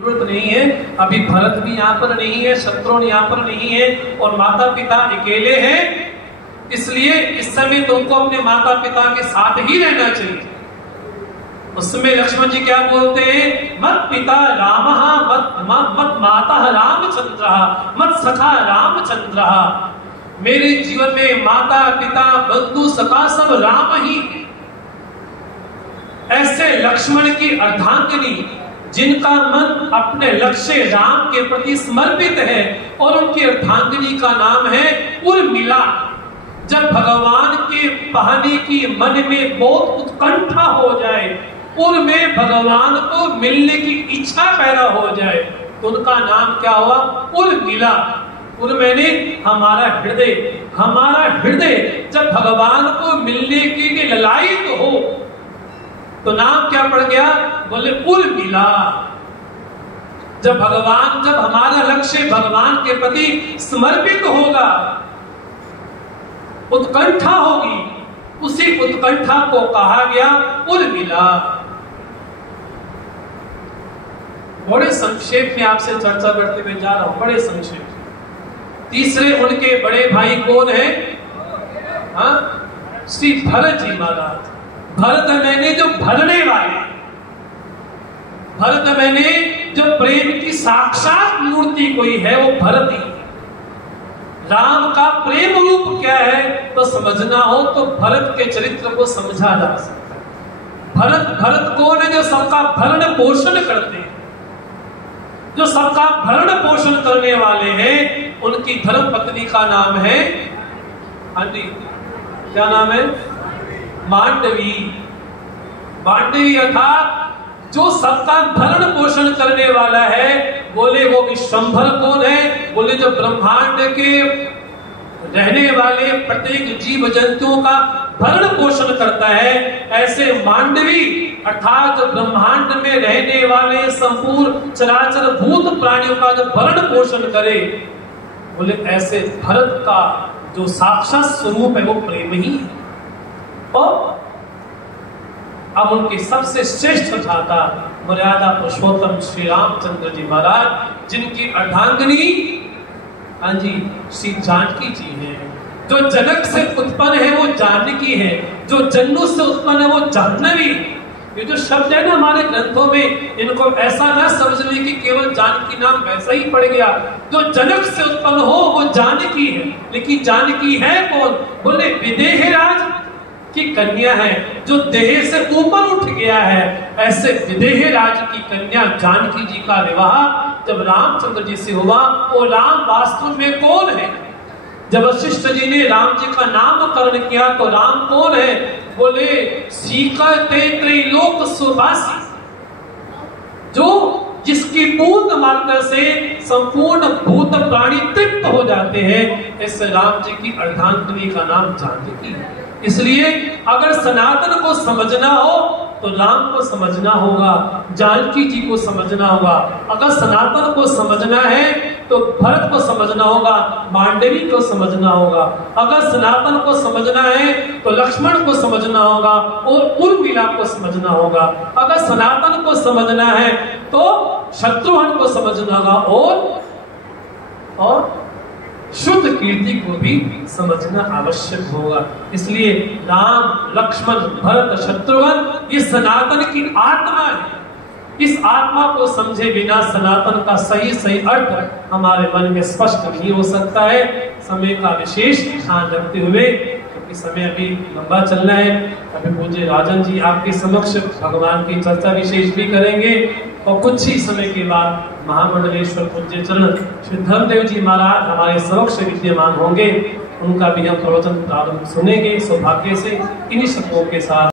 जरूरत नहीं है। अभी भरत भी यहाँ पर नहीं है, शत्रुघ्न यहाँ पर नहीं है और माता पिता अकेले हैं, इसलिए इस समय तुमको अपने माता पिता के साथ ही रहना चाहिए। उसमें लक्ष्मण जी क्या बोलते हैं, मत पिता रामः मत माता रामचंद्र मत सखा रामचंद्र। मेरे जीवन में माता पिता बंधु सखा सब राम ही। ऐसे लक्ष्मण की अर्धांगिनी जिनका मन अपने लक्ष्य राम के प्रति समर्पित है और उनकी अर्धांगिनी का नाम है उर्मिला। जब भगवान के पाने की मन में बहुत उत्कंठा हो जाए, उनमें भगवान को मिलने की इच्छा पैदा हो जाए, तो उनका नाम क्या हुआ, उर्मिला। मैंने हमारा हृदय जब भगवान को मिलने के लिए ललायित हो तो नाम क्या पड़ गया, बोले उर्मिला। जब हमारा लक्ष्य भगवान के प्रति समर्पित होगा, उत्कंठा होगी, उसी उत्कंठा को कहा गया उर्मिला। बड़े संक्षेप में आपसे चर्चा करते हुए जा रहा हूं, बड़े संक्षेप। तीसरे उनके बड़े भाई कौन है, श्री भरत जी महाराज। भरत मैंने जो भरने वाले, भरत मैंने जो प्रेम की साक्षात मूर्ति कोई है वो भरत ही। राम का प्रेम रूप क्या है तो समझना हो तो भरत के चरित्र को समझा जा सकता है। भरत कौन है, जो सबका भरण पोषण करते हैं, जो सबका भरण पोषण करने वाले हैं। उनकी धर्म पत्नी का नाम है, हाँ जी क्या नाम है, मांडवी। मांडवी अर्थात जो सबका भरण पोषण करने वाला है। बोले वो विश्वंभर कौन है, बोले जो ब्रह्मांड के रहने वाले प्रत्येक जीव जंतुओं का भरण पोषण करता है। ऐसे मांडवी अर्थात जो ब्रह्मांड में रहने वाले संपूर्ण चराचर भूत प्राणियों का जो भरण पोषण करे, बोले ऐसे भरत का जो साक्षात स्वरूप है वो प्रेम ही है। और अब उनके सबसे श्रेष्ठ भ्राता मर्यादा पुरुषोत्तम श्री रामचंद्र जी महाराज, जिनकी अर्धांगिनी हाँ जी श्री जानकी जी है। जो जनक से उत्पन्न है वो जानकी है, जो जन्नू से उत्पन्न है वो जाह्नवी। ये जो शब्द है ना हमारे ग्रंथों में, इनको ऐसा ना समझ ले कि केवल जानकी नाम वैसा ही पड़ गया। जो जनक से उत्पन्न हो वो जानकी है, लेकिन जानकी है कौन, बोले विदेह राज की कन्या है, जो देह से ऊपर उठ गया है। ऐसे विदेह राज की कन्या जानकी जी का विवाह जब रामचंद्र जी से हुआ, वो राम वास्तव में कौन है। जब वशिष्ठ जी ने राम जी का नामकरण किया तो राम कौन है, बोले सीकते त्रैलोक सुवासी, जो जिसकी बूंद मात्र से संपूर्ण भूत प्राणी तृप्त हो जाते हैं। इस राम जी की अर्धांगिनी का नाम जानकी है। इसलिए अगर सनातन को समझना हो तो राम को समझना होगा, जानकी जी को समझना होगा। अगर सनातन को समझना है तो भरत को समझना होगा, मांडवी को समझना होगा। अगर सनातन को समझना है तो लक्ष्मण को समझना होगा और उर्मिला को समझना होगा। अगर सनातन को समझना है तो शत्रुघ्न को समझना होगा और शुद्ध कीर्ति को भी समझना आवश्यक होगा। इसलिए राम लक्ष्मण भरत शत्रुघ्न ये सनातन की आत्मा है। इस आत्मा को समझे बिना सनातन का सही अर्थ हमारे मन में स्पष्ट नहीं हो सकता है। समय का विशेष ध्यान रखते हुए, क्योंकि समय अभी लंबा चलना है। अभी पूज्य राजन जी आपके समक्ष भगवान की चर्चा विशेष भी करेंगे और कुछ ही समय के बाद महामंडलेश्वर पूज्य चरण श्री धर्मदेव जी महाराज हमारे समक्ष विद्यमान होंगे। उनका भी हम प्रवचन प्रारंभ सुनेंगे। सौभाग्य से इन्हीं शब्दों के साथ